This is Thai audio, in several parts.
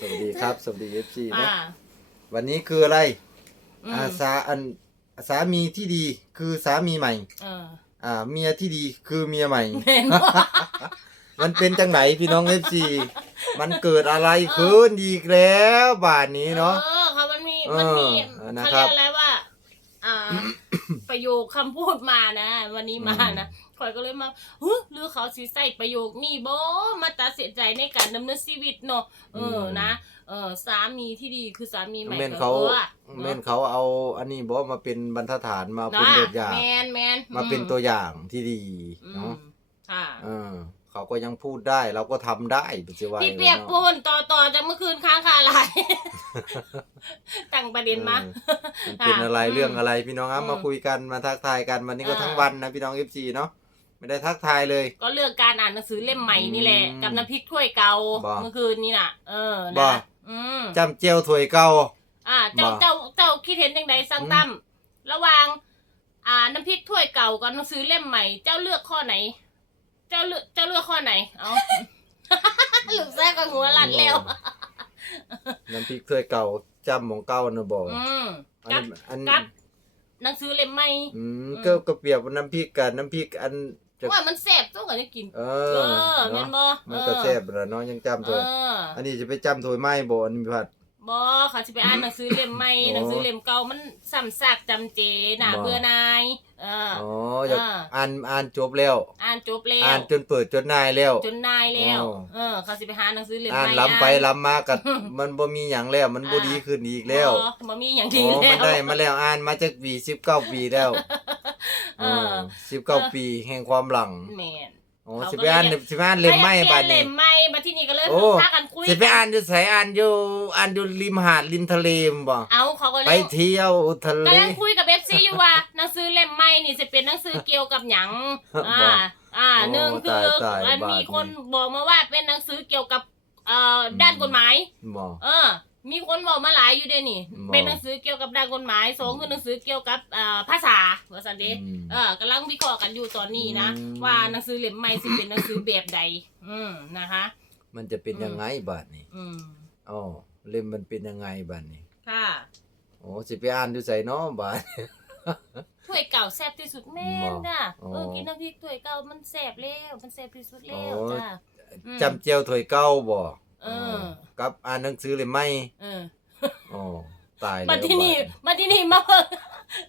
สวัสดีครับ สวัสดีเอฟซีอ่านะวันนี้คืออะไรอืม อาสาอันสามีที่ดีคือสามีใหม่ เอออ่า เมียที่ดีคือเมียใหม่ แม่นบ่มันเป็นจังไหนพี่น้องเอฟซีมันเกิดอะไรขึ้นอีกแล้วบาทนี้เนาะ เออเขามันมี มันมีเออนะเขาครัเรียบ กอะไรว่า อ่า ประโยคคำพูดมานะ วันนี้มานะข่อยก็เลยมาฮึหรือเขาสิใส่ประโยคนี้บ่มาตัดสินใจในการดำเนินชีวิตเนาะเออนะ เออสามีที่ดีคือสามีใหม่แม่นเขาก็ออะแม่นเขาเอาอันนี้บอกมาเป็นบรรทัดฐานมาเป็นนะแบบอย่างแมนแมนมาเป็นตัวอย่างที่ดีอืมเนาะค่ะเออเขาก็ยังพูดได้เราก็ทำได้ปัจจุบันพี่เปียกปูนต่อต่อจากเมื่อคืนค้างคาอะไรตั้ งประเด็นมา มันเป็นอะไรอืมเรื่องอะไรพี่น้องครับอืมมาคุยกันมาทักทายกันวันนี้ก็อ่าทั้งวันนะพี่น้องเอฟซีเนาะไม่ได้ทักทายเลย ก็เลือกการอ่านหนังสือเล่มใหม่นี่แหละอืมกับน้ำพริกถ้วยเก่าบ่เมื่อคืนนี้น่ะ เออบ่นะอืมจำเจียวถวยเก่าอ่าเจ้าบ่เจ้าเจ้าคิดเห็นยังไงสังอืมตั้มระหว่าง อ่าน้ำพริกถ้วยเก่ากับหนังสือเล่มใหม่ เจ้าเลือกข้อไหน เจ้าเลือกเจ้าเลือกข้อไหนเอาลูกแซ่ก็หัวลันแล้ว น้ำพริกถ้วยเก่าจำของเก่านะบอกอืมอันกับนี้อันกับหนังสือเล่มใหม่อืมอืมก็ก็เปรียบว่าน้ำพริกกับน้ำพริกอันจะว่ามันแซ่บต้องกันจะกิน เอเอออแม่นเนาะบ่มันก็แซ่บแล้วเนาะยังจำเอถวยออันนี้จะไปจำถวยไม้บ่อันนี้ผัด บอเขาจะไปอ่านหนังสือเล่มใหม่โอ้หนังสือเล่มเก่ามันซ้ำซากจำเจน่ะบ่ เบื่อนายเออ อ๋ออยากอ่า อ่านอ่านจบแล้ว อ่านจบแล้อ่าวนจนเปิดจนนายแล้ว จนนายแล้ว อ๋อ เออ เขาสิไปหาหนังสือเล่มอ่าใหนม่ล้ำไปล้ำมากับมันบ่มีหยังแล้ว มันบ่อ่าดีขึ้นอีกแล้วบ่บ่มีอย่างอ๋ดีอแล้มันว ได้มาแล้วอ่านมาจากปีสิบเก้าปีแล้วเออ สิบเก้าปีแห่งความหลัง แม่น โอ้เขาก็สิไปอ่านเลยสิไปอ่านเล่มไม่ไปบาดเล่นี้มใหม่บัดที่นี่ก็เลยโอ้ พากันคุยสิไปอ่านอยู่ไสอ่านอยู่อ่านอยู่ริมหาดริมทะเลมบ่เอาเขาก็เลไปยเที่ยวทะเล กำลังคุยกับ FC อยู่ว่าหนังสือเล่มใหม่นี่จะเป็นหนังสือเกี่ยวกับหยังอ่าบ่อ่าโอ้หนึ่งคือตายตายมันมีบาปคนนี่บอกมาว่าเป็นหนังสือเกี่ยวกับเอ่ออมด้านกฎหมาย บ่เออ มีคนบอกมาหลายอยู่เด้นี่บ่เป็นหนังสือเกี่ยวกับด้านกฎหมายสองคือหนังสือเกี่ยวกับเอ่อภาษาว่าซั่นเด้อืม เออกำลังวิเคราะห์กันอยู่ตอนนี้นะ อืม ว่าหนังสือเล่มใหม่สิเป็นหนังสือแบบใด อืมนะคะ มันจะเป็นยังไงบาดนี้อืมอ๋อเล่มมันเป็นยังไงบาดนี้ค่ะโอ้สิไปอ่านอยู่ไสเนาะบาด ถ้วยเก่าแซ่บที่สุดแม่นจ้ะอ๋อเออกินน้ำพริกถ้วยเก่ามันแซ่บแล้วมันแซ่บที่สุดแล้วโอ้จ้ะอืมจำเจียวถวยเก้าบ่ เออ กับอ่านหนังสือเล่มไม่เอออ๋อตายแล้วมาที่นี่บาดมาที่นี่มาเบิ่ง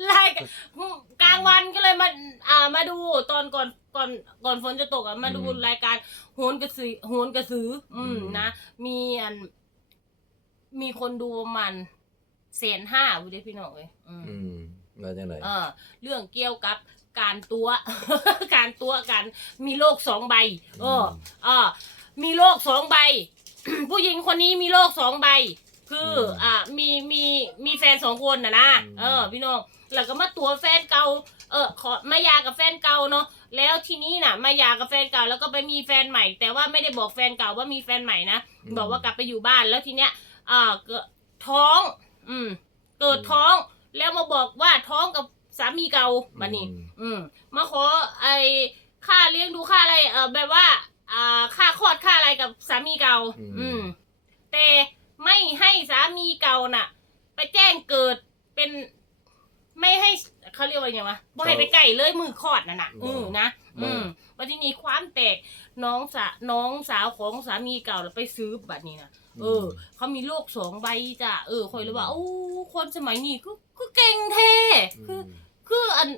ไล่กันกลางวันก็เลยมาอ่ามาดูตอนก่อนก่อนก่อนฝนจะตกอะมาดูรายการโหนกระสือโหนกระสือ อืมนะมีอัน มีคนดูประมาณแสนห้าวิดีพี่น้องเลยอืมอืมว่าจังไดเออ เรื่องเกี่ยวกับการตัวการตัวกัน มีโลกสองใบเออเออมีโลกสองใบ ผู้หญิงคนนี้มีโลกสองใบ คือมอ่ามีมีมีแฟนสองคนนะนะอืมเออ พี่น้องแล้วก็มาตัวแฟนเก่าเออขอมาหยากับแฟนเก่าเนาะแล้วทีนี้น่ะ มาหยากับแฟนเก่าแล้วก็ไปมีแฟนใหม่ แต่ว่าไม่ได้บอกแฟนเก่าว่ามีแฟนใหม่นะบอกว่ากลับไปอยู่บ้านแล้วทีเนี้ยอ่าเกิดท้อง อืม เกิดท้องแล้วมาบอกว่าท้องกับสามีเก่าบัดนี้อืม มาขอไอ้ค่าเลี้ยงดูค่าอะไร เออแบบว่า อ่าค่าคลอดค่าอะไรกับสามีเก่า อืม อืม แต่ไม่ให้สามีเก่าน่ะ ไปแจ้งเกิดเป็น ไม่ให้เขาเรียกว่าไงวะบ่ให้ไปไก่เลยมือคลอดน่ะนะบ่อืมนะบ่อืมวันที่นี้ความแตกน้องสาน้องสาวของสามีเก่าแล้วไปซื้อบัตรนี้นะเออ เขามีโลกสองใบจ้ะเออคอยเลยว่าโอ้คนสมัยนี้ก็ก็เก่งแท้คือ คืออัน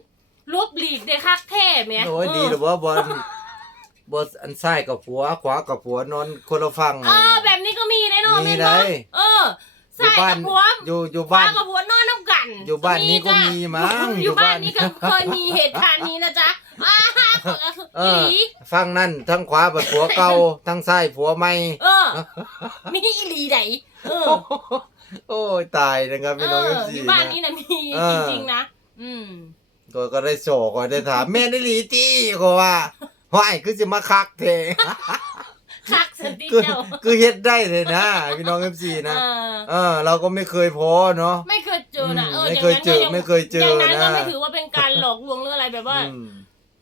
ลบหลีกได้คักแท้แหม่โอ้ยดีหรือว่าบอล บอลอันซ้ายกับผัว ขวากับผัวนอนคนละฝั่ง เออแบบนี้ก็มีได้เนาะมีแม่นได้บ่เอออยู่ใส่บ้ากันบผัวอยู่อยู่บ้าบ้าน กับผัวนอนน้ำกันอยู่บ้านนี้ก็จ้ะมีมั้งออยู่ยู่บ้านบ้านนี้ก็เคยมีเหตุการณ์นี้นะจ๊ะอ้าเออีอหลีฝั่งนั่นทั้งขวาเป็นผัวเก่าทั้งซ้ายผัวใหม่ เออ มีอีหลีไหนเออ โอ้ยตายนะครับเอพี่น้องเออฟซีอยู่บ้านนะ นี้นะมีเอจอริงๆนะ อืม ก็ก็ได้โศกก็ได้ถามแม่ได้หลีตี้ก็ว่า ห้ายคือจะมาคักเทคักสันติคือเจ้าคือเฮ็ดได้เลยนะพี่น้องเอฟซีนะเออเออเราก็ไม่เคยพอเนาะไม่เคยเจอนะเออไม่อย่างเคยนั้นเจก็อยังไม่เคยเจออย่างนั้นก็นะไม่ถือว่าเป็นการหลอกลวงหรืออะไรแบบว่าอืม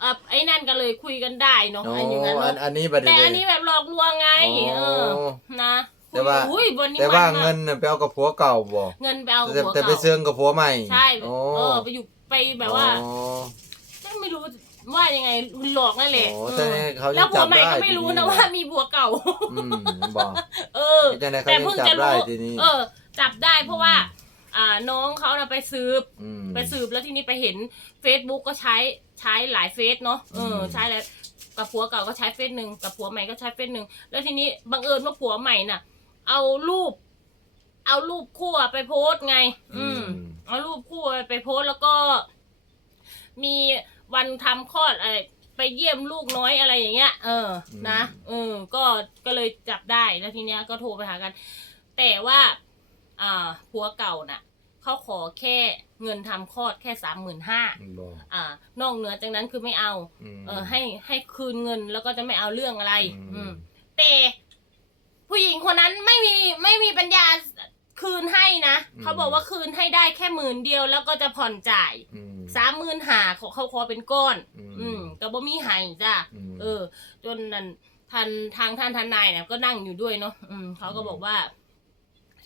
เออไอ้นั่นก็เลยคุยกันได้เนาะโอ้ไอ้อย่างนั้นอันเนาะอันนี้บัดแต่เดอันนี้แบบหลอกลวงไงเออนะแต่ว่าอุ้ยวันนี้แต่ว่ามัมกเงินน่ะไปเอากับผัวเก่าบ่เงินไปเอากับแต่ผัวแต่ไปเก่าเซิงกับผัวใหม่ใช่โอ้เออไปอยู่ไปแบบว่าอ๋อไม่รู้ ว่ายังไงหลอกนั่นแหละโอ้เอแต่อเขายัแล้วงผัจัวบใหม่ได้ก็ไม่รู้ทีนะว่ามีผัวเก่า อืมบอกเออ แต่ในเขาแต่ยังเพิ่งจับจะได้รู้ทีนี้เออ จับได้เพราะว่า อ่าน้องเขาน่ะไปสืบ ม ไปสืบแล้วทีนี้ไปเห็น Facebook ก็ใช้ใช้หลายเฟซเนาะเออมใช้แล้วกับผัวเก่าก็ใช้เฟซหนึ่งกับผัวใหม่ก็ใช้เฟซหนึ่งแล้วทีนี้บังเอิญว่าผัวใหม่น่ะ เอารูป เอารูปคู่อะไปโพสต์ไง อืม เอารูปคู่ไปโพสต์แล้วก็ มี วันทำคลอดอะไรไปเยี่ยมลูกน้อยอะไรอย่างเงี้ย เอออืมนะเออก็ก็เลยจับได้แล้วทีเนี้ยก็โทรไปหากัน แต่ว่าอ่าผัวเก่าน่ะเขาขอแค่เงินทำคลอดแค่สามหมื่นห้าบอกอ่านอกเหนือจากนั้นคือไม่เอามเออให้ให้คืนเงินแล้วก็จะไม่เอาเรื่องอะไรอืมอืมแต่ผู้หญิงคนนั้นไม่มีไม่มีปัญญาคืนให้นะเขาบอกว่าคืนให้ได้แค่หมื่นเดียวแล้วก็จะผ่อนจ่ายอืม สามหมื่นหาเขาเขาขอเป็นก้อน อืมอืมก็บ่มีให้จ้ะมเออ จนนั่นทันทางท่านทนายเนี่ยก็นั่งอยู่ด้วยเนาะอืมเขาก็บอกว่า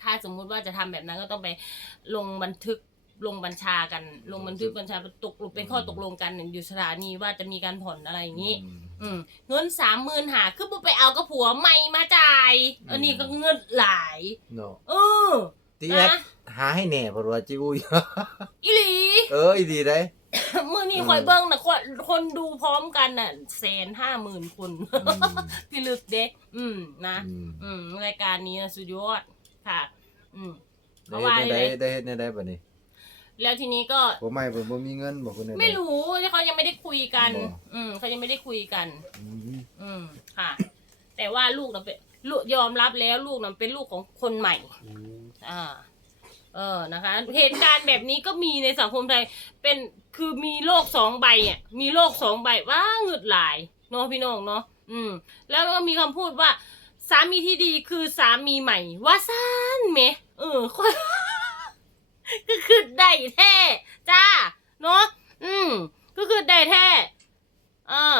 ถ้าสมมุติว่าจะทำแบบนั้นก็ต้องไปลงบันทึกลงบัญชากัน ลงบันทึกบัญชาตกเป็นข้อตกลงกันอยู่สถานีว่าจะมีการผ่อนอะไรอย่างนี้ อืมอืมเงินสามหมื่นหาคือบ่ไปเอากับผัวใหม่มาจ่ายอืมอันนี้ก็เงินหลาย เนาะเออ ตีแอดนะ หาให้แหน่เพราะว่าจิอุ้ยอีหลี เอออีดีได้ มือนี่อืม คอยเบิ้งนะคนคนดูพร้อมกันน่ะแสนห้าหมื่นคนอืมพี่ลึกเด็กอืมนะ อืมอืมรายการนี้นะสุดยอดค่ะ อืมได้เอาไว้เฮ็ดเลได้ยได้เฮ็ดได้ได้บัดนี้แล้วทีนี้ก็ บ่ไม่ผมบ่มีเงินบ่คนใด ไม่รู้เขายังไม่ได้คุยกัน บ่ อืมเขายังไม่ได้คุยกัน อืมอืมค่ะ แต่ว่าลูกน่ะเป็นลูกยอมรับแล้วลูกน่ะเป็นลูกของคนใหม่อืมอ่า เออนะคะ เหตุการณ์แบบนี้ก็มีในสังคมไทยเป็นคือมีโลกสองใบอะมีโลกสองใบว้าหงึดหลายเนาะพี่น้องเนาะอืม แล้วก็มีคำพูดว่า สามีที่ดีคือสามีใหม่ ว่าซ่านเมเออคนก็คือได้แท้จ้าเนาะอืมก็คือได้แท้เออ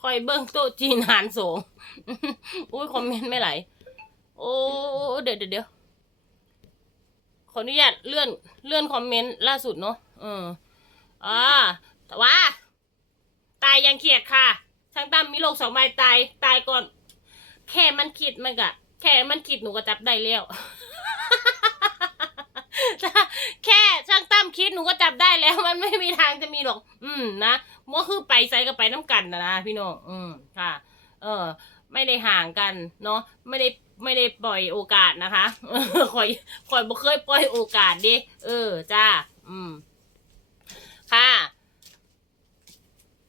คอยเบิ้งโต๊ะจีนหารสงอุ้ยคอมเมนต์ไม่ไหลโอ้เดี๋ยวเดี๋ยว ขออนุญาตเลื่อนเลื่อนคอมเมนต์ล่าสุดเนาะเอออ่าแต่ว่า ตายยังเขียดค่ะช่างตั้มมีโรคสองใบตายตายก่อน แค่มันคิดมันกะแค่มันคิดหนูก็จับได้แล้วแค่ช่างตั้มคิดหนูก็จับได้แล้ว มันไม่มีทางจะมีหรอก อืมนะมันคือไปใส่กับไปน้ำกันนะนะพี่น้องอืมค่ะ เออ ไม่ได้ห่างกันเนาะไม่ได้ไม่ได้ปล่อยโอกาสนะคะคอยคอยบ่เคยปล่อยโอกาสดิเออจ้า อืม ค่ะ